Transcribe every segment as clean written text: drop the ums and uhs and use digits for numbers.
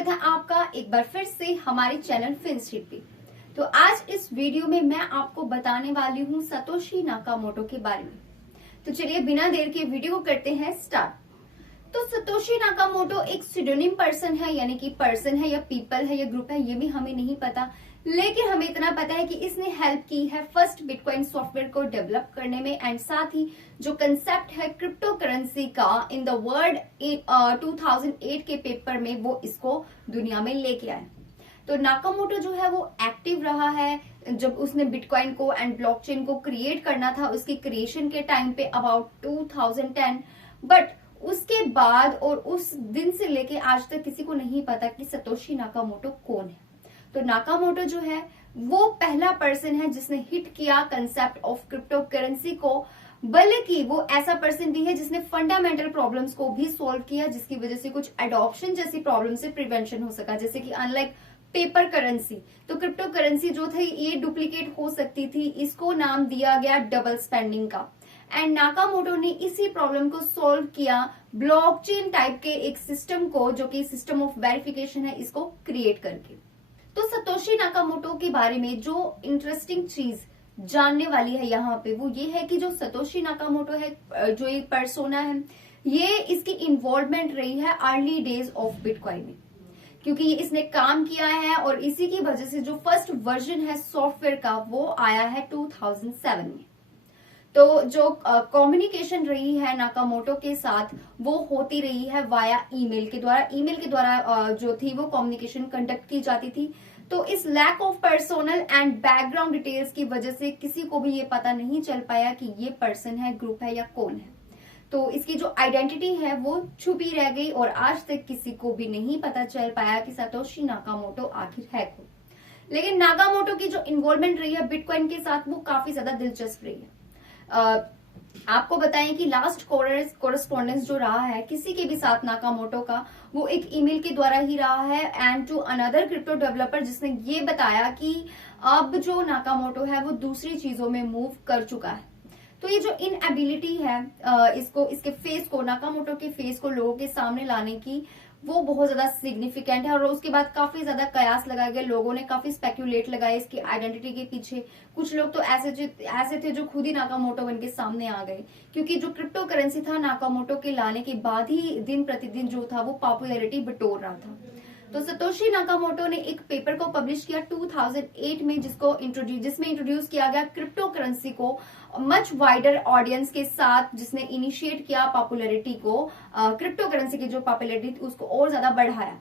स्वागत है आपका एक बार फिर से हमारे चैनल फिनस्ट्रीट पे। तो आज इस वीडियो में मैं आपको बताने वाली हूँ सतोशी नाकामोटो के बारे में। तो चलिए बिना देर के वीडियो को करते हैं स्टार्ट। तो सतोशी नाकामोटो एक सिडोनिम पर्सन है, यानी कि पर्सन है या पीपल है या ग्रुप है, ये भी हमें नहीं पता, लेकिन हमें इतना पता है कि इसने हेल्प की है फर्स्ट बिटकॉइन सॉफ्टवेयर को डेवलप करने में, एंड साथ ही जो कंसेप्ट है क्रिप्टो करेंसी का इन द वर्ल्ड 2008 के पेपर में वो इसको दुनिया में लेके आए। तो नाकामोटो जो है वो एक्टिव रहा है जब उसने बिटकॉइन को एंड ब्लॉकचेन को क्रिएट करना था, उसकी क्रिएशन के टाइम पे अबाउट 2010, बट उसके बाद और उस दिन से लेके आज तक किसी को नहीं पता कि सतोशी नाकामोटो कौन है। तो नाकामोटो जो है वो पहला पर्सन है जिसने हिट किया कंसेप्ट ऑफ क्रिप्टो करेंसी को, बल्कि वो ऐसा पर्सन भी है जिसने फंडामेंटल प्रॉब्लम्स को भी सॉल्व किया, जिसकी वजह से कुछ एडॉप्शन जैसी प्रॉब्लम से प्रिवेंशन हो सका। जैसे कि अनलाइक पेपर करेंसी, तो क्रिप्टो करेंसी जो थी ये डुप्लीकेट हो सकती थी, इसको नाम दिया गया डबल स्पेंडिंग का। एंड नाकामोटो ने इसी प्रॉब्लम को सॉल्व किया ब्लॉकचेन टाइप के एक सिस्टम को, जो कि सिस्टम ऑफ वेरिफिकेशन है, इसको क्रिएट करके। तो सतोशी नाकामोटो के बारे में जो इंटरेस्टिंग चीज जानने वाली है यहाँ पे वो ये है कि जो सतोशी नाकामोटो है, जो एक पर्सोना है, ये इसकी इन्वॉल्वमेंट रही है अर्ली डेज ऑफ बिटकॉइन में, क्योंकि इसने काम किया है और इसी की वजह से जो फर्स्ट वर्जन है सॉफ्टवेयर का वो आया है 2007 में। तो जो कम्युनिकेशन रही है नाकामोटो के साथ वो होती रही है वाया ईमेल के द्वारा। ईमेल के द्वारा जो थी वो कम्युनिकेशन कंडक्ट की जाती थी। तो इस lack of personal and background details की वजह से किसी को भी ये पता नहीं चल पाया कि ये पर्सन है, ग्रुप है या कौन है। तो इसकी जो आइडेंटिटी है वो छुपी रह गई और आज तक किसी को भी नहीं पता चल पाया कि सतोशी नाकामोटो आखिर है कौन। लेकिन नाकामोटो की जो इन्वॉल्वमेंट रही है बिटकॉइन के साथ वो काफी ज्यादा दिलचस्प रही है। आपको बताएं कि लास्ट कोरेस्पॉन्डेंस जो रहा है किसी के भी साथ नाकामोटो का, वो एक ईमेल के द्वारा ही रहा है, and to another crypto developer, जिसने ये बताया कि अब जो नाकामोटो है वो दूसरी चीजों में मूव कर चुका है। तो ये जो इनएबिलिटी है इसके फेस को, नाकामोटो के फेस को लोगों के सामने लाने की, वो बहुत ज्यादा सिग्निफिकेंट है। और उसके बाद काफी ज्यादा कयास लगाए गए, लोगों ने काफी स्पेक्यूलेट लगाए इसकी आइडेंटिटी के पीछे। कुछ लोग तो ऐसे थे जो खुद ही नाकामोटो बन के सामने आ गए, क्योंकि जो क्रिप्टो करेंसी था नाकामोटो के लाने के बाद ही दिन प्रतिदिन जो था वो पॉपुलैरिटी बटोर रहा था। तो सतोशी नाकामोटो ने एक पेपर को पब्लिश किया 2008 में, जिसमें इंट्रोड्यूस किया गया क्रिप्टो करेंसी को मच वाइडर ऑडियंस के साथ, जिसने इनिशिएट किया पॉपुलैरिटी को, क्रिप्टो करेंसी की जो पॉपुलैरिटी थी उसको और ज्यादा बढ़ाया।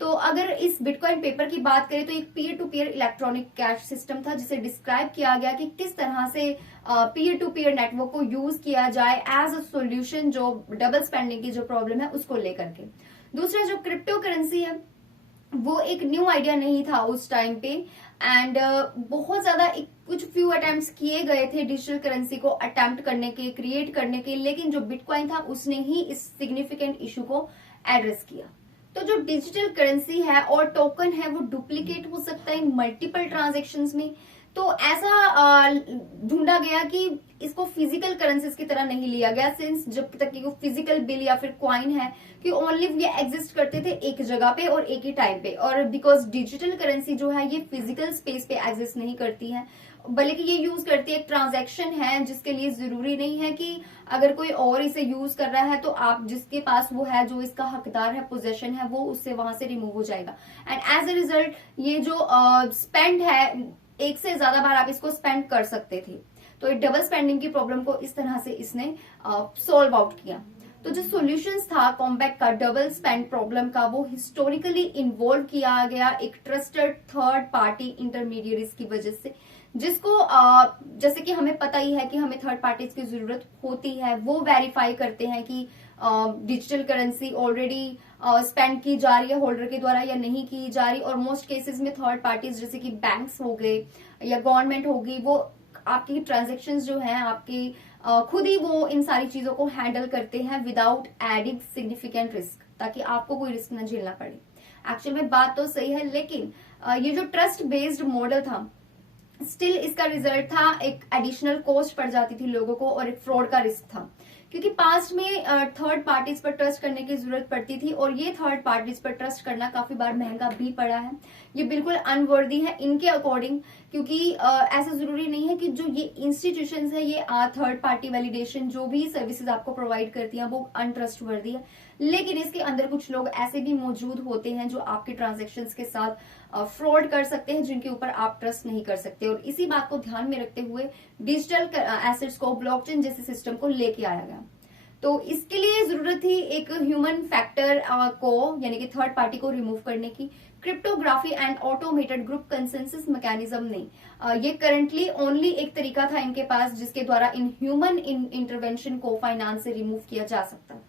तो अगर इस बिटकॉइन पेपर की बात करें तो एक peer to peer electronic cash system था, जिसे डिस्क्राइब किया गया कि किस तरह से पीयर टू पीयर नेटवर्क को यूज किया जाए एज अ सोल्यूशन जो डबल स्पेंडिंग की जो प्रॉब्लम है उसको लेकर के। दूसरा जो क्रिप्टो करेंसी है वो एक न्यू आइडिया नहीं था उस टाइम पे, एंड बहुत ज्यादा कुछ फ्यू अटेम्प्ट्स किए गए थे डिजिटल करेंसी को अटेम्प्ट करने के, क्रिएट करने के, लेकिन जो बिटकॉइन था उसने ही इस सिग्निफिकेंट इशू को एड्रेस किया। तो जो डिजिटल करेंसी है और टोकन है वो डुप्लीकेट हो सकता है मल्टीपल ट्रांजेक्शंस में। तो ऐसा ढूंढा गया कि इसको फिजिकल करेंसीज की तरह नहीं लिया गया, सिंस जब तक कि वो फिजिकल बिल या फिर क्वाइन है कि ओनली ये एग्जिस्ट करते थे एक जगह पे और एक ही टाइम पे, और बिकॉज डिजिटल करेंसी जो है ये फिजिकल स्पेस पे एग्जिस्ट नहीं करती है, बल्कि ये यूज करती है एक ट्रांजैक्शन है, जिसके लिए जरूरी नहीं है कि अगर कोई और इसे यूज कर रहा है तो आप जिसके पास वो है, जो इसका हकदार है, पोजेशन है, वो उससे वहां से रिमूव हो जाएगा। एंड एज ए रिजल्ट ये जो स्पेंड है, एक से ज्यादा बार आप इसको स्पेंड कर सकते थे। तो ये डबल स्पेंडिंग की प्रॉब्लम को इस तरह से इसने सॉल्व आउट किया। तो जो सॉल्यूशंस था कॉम्बैट का डबल स्पेंड प्रॉब्लम का, वो हिस्टोरिकली इन्वॉल्व किया गया एक ट्रस्टेड थर्ड पार्टी इंटरमीडिएरीज की वजह से, जिसको जैसे कि हमें पता ही है कि हमें थर्ड पार्टीज की जरूरत होती है, वो वेरीफाई करते हैं कि डिजिटल करेंसी ऑलरेडी स्पेंड की जा रही है होल्डर के द्वारा या नहीं की जा रही। और मोस्ट केसेस में थर्ड पार्टीज जैसे कि बैंक्स हो गए या गवर्नमेंट होगी, वो आपकी ट्रांजेक्शन्स जो है आपकी खुद ही वो इन सारी चीजों को हैंडल करते हैं विदाउट एडिंग सिग्निफिकेंट रिस्क, ताकि आपको कोई रिस्क न झेलना पड़े। एक्चुअल में बात तो सही है, लेकिन ये जो ट्रस्ट बेस्ड मॉडल था, स्टिल इसका रिजल्ट था एक एडिशनल कॉस्ट पड़ जाती थी लोगों को और एक फ्रॉड का रिस्क था, क्योंकि पास्ट में थर्ड पार्टीज पर ट्रस्ट करने की जरूरत पड़ती थी और ये थर्ड पार्टीज पर ट्रस्ट करना काफी बार महंगा भी पड़ा है। ये बिल्कुल अनवर्दी है इनके अकॉर्डिंग, क्योंकि ऐसा जरूरी नहीं है कि जो ये इंस्टीट्यूशंस है, ये थर्ड पार्टी वैलिडेशन जो भी सर्विसेज आपको प्रोवाइड करती हैं वो अनट्रस्टवर्दी है, लेकिन इसके अंदर कुछ लोग ऐसे भी मौजूद होते हैं जो आपके ट्रांजेक्शन्स के साथ फ्रॉड कर सकते हैं, जिनके ऊपर आप ट्रस्ट नहीं कर सकते। और इसी बात को ध्यान में रखते हुए डिजिटल एसेट्स को, ब्लॉकचेन जैसे सिस्टम को लेके आया गया। तो इसके लिए जरूरत थी एक ह्यूमन फैक्टर को, यानी कि थर्ड पार्टी को रिमूव करने की। Cryptography and automated group consensus mechanism नहीं, ये करंटली ओनली एक तरीका था इनके पास जिसके द्वारा इन ह्यूमन इंटरवेंशन को फाइनेंस से रिमूव किया जा सकता था।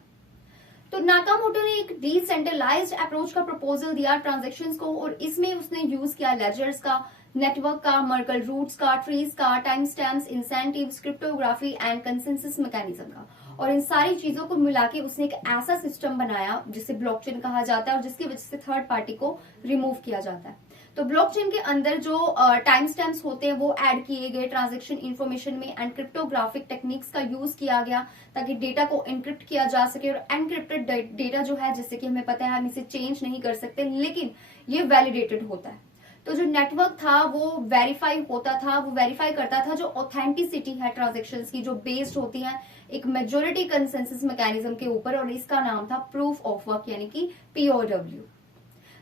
तो नाकामोटो ने एक डिसेंट्रलाइज्ड अप्रोच का प्रपोजल दिया ट्रांजैक्शंस को, और इसमें उसने यूज किया लेजर्स का, नेटवर्क का, मर्कल रूट्स का, ट्रीज का, time stamps, incentives, cryptography and consensus mechanism का, और इन सारी चीजों को मिला के उसने एक ऐसा सिस्टम बनाया जिसे ब्लॉकचेन कहा जाता है और जिसकी वजह से थर्ड पार्टी को रिमूव किया जाता है। तो ब्लॉकचेन के अंदर जो टाइम स्टैम्प्स होते हैं वो ऐड किए गए ट्रांजैक्शन इन्फॉर्मेशन में, एंड क्रिप्टोग्राफिक टेक्निक्स का यूज किया गया ताकि डेटा को एनक्रिप्ट किया जा सके। और एनक्रिप्टेड डेटा जो है, जैसे कि हमें पता है हम इसे चेंज नहीं कर सकते, लेकिन ये वैलिडेटेड होता है। तो जो नेटवर्क था वो वेरीफाई होता था, वो वेरीफाई करता था जो ऑथेंटिसिटी है ट्रांजैक्शंस की, जो बेस्ड होती है एक मेजोरिटी कंसेंसस मैकेनिज्म के ऊपर, और इसका नाम था प्रूफ ऑफ वर्क, यानी कि POW।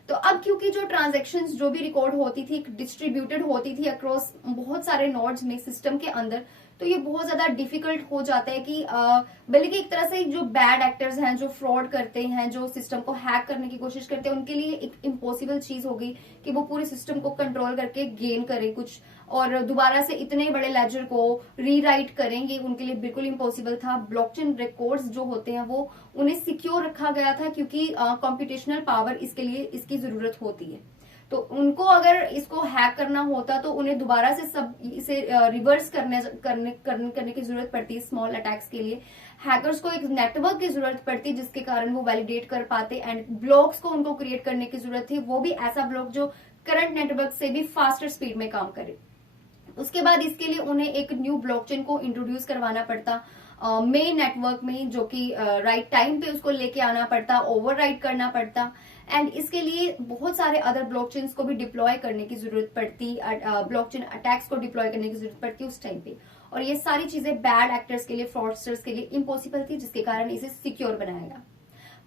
तो अब क्योंकि जो ट्रांजैक्शंस जो भी रिकॉर्ड होती थी डिस्ट्रीब्यूटेड होती थी अक्रॉस बहुत सारे नोड्स में सिस्टम के अंदर, तो ये बहुत ज्यादा डिफिकल्ट हो जाता है कि बल्कि एक तरह से जो बैड एक्टर्स हैं, जो फ्रॉड करते हैं, जो सिस्टम को हैक करने की कोशिश करते हैं, उनके लिए एक इम्पॉसिबल चीज होगी कि वो पूरे सिस्टम को कंट्रोल करके गेन करें कुछ, और दोबारा से इतने बड़े लेजर को रीराइट करेंगे, उनके लिए बिल्कुल इम्पॉसिबल था। ब्लॉकचेन रिकॉर्ड्स जो होते हैं वो उन्हें सिक्योर रखा गया था, क्योंकि कॉम्पिटिशनल पावर इसके लिए इसकी जरूरत होती है। तो उनको अगर इसको हैक करना होता तो उन्हें दोबारा से सब इसे रिवर्स करने की जरूरत पड़ती। स्मॉल अटैक्स के लिए हैकर्स को एक नेटवर्क की जरूरत पड़ती, जिसके कारण वो वैलिडेट कर पाते, एंड ब्लॉक्स को उनको क्रिएट करने की जरूरत थी, वो भी ऐसा ब्लॉक जो करंट नेटवर्क से भी फास्टर स्पीड में काम करे। उसके बाद इसके लिए उन्हें एक न्यू ब्लॉकचेन को इंट्रोड्यूस करवाना पड़ता मेन नेटवर्क में, जो कि राइट टाइम पे उसको लेके आना पड़ता, ओवरराइड करना पड़ता, एंड इसके लिए बहुत सारे अदर ब्लॉकचेन्स को भी डिप्लॉय करने की जरूरत पड़ती, ब्लॉकचेन अटैक्स को डिप्लॉय करने की जरूरत पड़ती उस टाइम पे। और ये सारी चीजें बैड एक्टर्स के लिए, फ्रॉडस्टर्स के लिए इम्पॉसिबल थी, जिसके कारण इसे सिक्योर बनाया गया।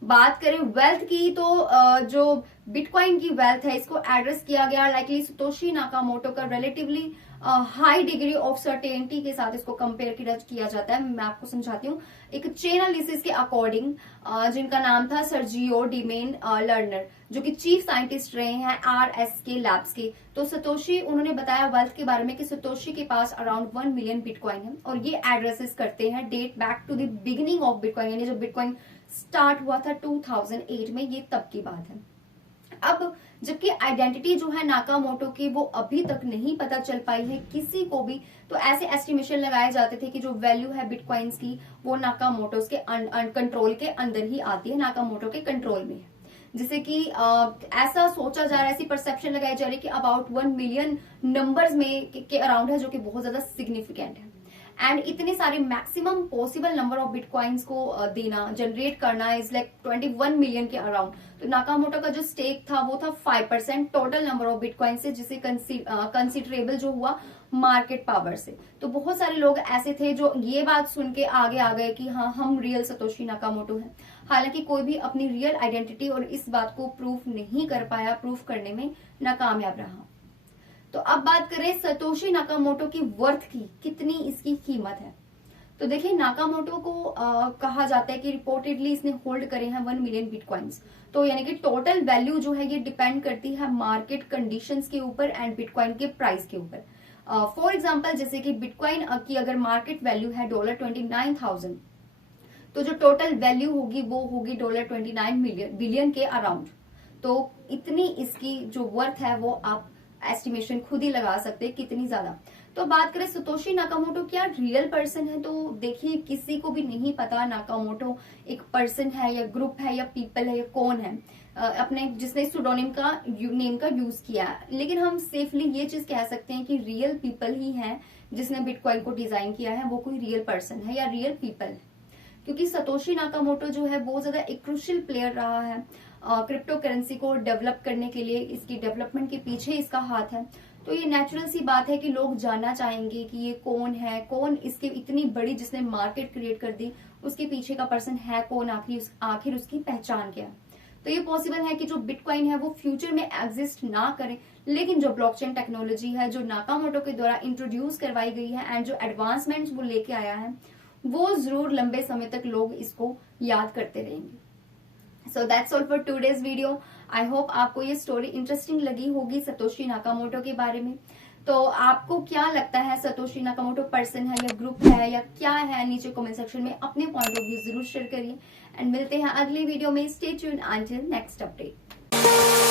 बात करें वेल्थ की, तो जो बिटकॉइन की वेल्थ है इसको एड्रेस किया गया लाइकली सतोशी नाकामोटो का relatively high degree of certainty के साथ इसको कंपेयर किया जाता है। मैं आपको समझाती हूँ। एक चेन एनालिसिस के अकॉर्डिंग, जिनका नाम था सर्जियो डिमेन लर्नर, जो कि चीफ साइंटिस्ट रहे हैं RSK लैब्स के, तो सतोशी उन्होंने बताया वेल्थ के बारे में कि सतोशी के पास अराउंड 1 मिलियन बिटकॉइन है, और ये एड्रेसेस करते हैं date back to the beginning of bitcoin, यानी जब बिटकॉइन स्टार्ट हुआ था 2008 में, ये तब की बात है। अब जबकि आइडेंटिटी जो है नाकामोटो की वो अभी तक नहीं पता चल पाई है किसी को भी, तो ऐसे एस्टिमेशन लगाए जाते थे कि जो वैल्यू है बिटकॉइंस की वो नाकामोटोस के कंट्रोल के अंदर ही आती है, नाकामोटो के कंट्रोल में है। जिसे कि ऐसा सोचा जा रहा है, ऐसी परसेप्शन लगाई जा रही है कि अबाउट 1 मिलियन नंबर्स में के अराउंड है, जो कि बहुत ज्यादा सिग्निफिकेंट है। एंड इतने सारे maximum possible number of bitcoins को देना, जनरेट करना इज लाइक 21 मिलियन के अराउंड। तो नाकामोटो का जो स्टेक था वो था 5% टोटल नंबर ऑफ बिटकॉइन से, जिसे कंसिडरेबल जो हुआ मार्केट पावर से। तो बहुत सारे लोग ऐसे थे जो ये बात सुन के आगे आ गए कि हाँ हम रियल सतोशी नाकामोटो हैं, हालांकि कोई भी अपनी रियल आइडेंटिटी और इस बात को प्रूफ नहीं कर पाया, प्रूफ करने में नाकामयाब रहा। तो अब बात करें सतोशी नाकामोटो की वर्थ की, कितनी इसकी कीमत है। तो देखिए नाकामोटो को कहा जाता है कि रिपोर्टेडली इसने होल्ड करे हैं 1 मिलियन बिटकॉइंस। तो यानी कि टोटल वैल्यू जो है ये डिपेंड करती है मार्केट कंडीशंस के ऊपर एंड बिटकॉइन के प्राइस के ऊपर। फॉर एग्जांपल जैसे कि बिटकॉइन की अगर मार्केट वैल्यू है $29,000, तो जो टोटल वैल्यू होगी वो होगी $29 बिलियन के अराउंड। तो इतनी इसकी जो वर्थ है वो आप एस्टिमेशन खुद ही लगा सकते हैं कितनी ज्यादा। तो बात करें सतोशी नाकामोटो क्या रियल पर्सन है, तो देखिए किसी को भी नहीं पता नाकामोटो एक पर्सन है या ग्रुप है या पीपल है या कौन है, अपने जिसने सुडोनिम का नेम का यूज किया है। लेकिन हम सेफली ये चीज कह सकते हैं कि रियल पीपल ही है जिसने बिटकॉइन को डिजाइन किया है, वो कोई रियल पर्सन है या रियल पीपल है। क्योंकि सतोशी नाकामोटो जो है बहुत ज्यादा एक क्रूशियल प्लेयर रहा है क्रिप्टो करेंसी को डेवलप करने के लिए। इसकी डेवलपमेंट के पीछे इसका हाथ है। तो ये नेचुरल सी बात है कि लोग जानना चाहेंगे कि ये कौन है, कौन इसके इतनी बड़ी जिसने मार्केट क्रिएट कर दी, उसके पीछे का पर्सन है कौन, आखिर उसकी पहचान क्या है। तो ये पॉसिबल है कि जो बिटकॉइन है वो फ्यूचर में एग्जिस्ट ना करे, लेकिन जो ब्लॉकचेन टेक्नोलॉजी है जो नाकामोटो के द्वारा इंट्रोड्यूस करवाई गई है एंड जो एडवांसमेंट्स वो लेके आया है, वो जरूर लंबे समय तक लोग इसको याद करते रहेंगे। So that's all for today's video. I hope आपको ये स्टोरी इंटरेस्टिंग लगी होगी सतोशी नाकामोटो के बारे में। तो आपको क्या लगता है, सतोशी नाकामोटो पर्सन है या ग्रुप है या क्या है, नीचे कमेंट सेक्शन में अपने पॉइंट ऑफ व्यू जरूर शेयर करिए। एंड मिलते हैं अगली वीडियो में। Stay tuned until next update.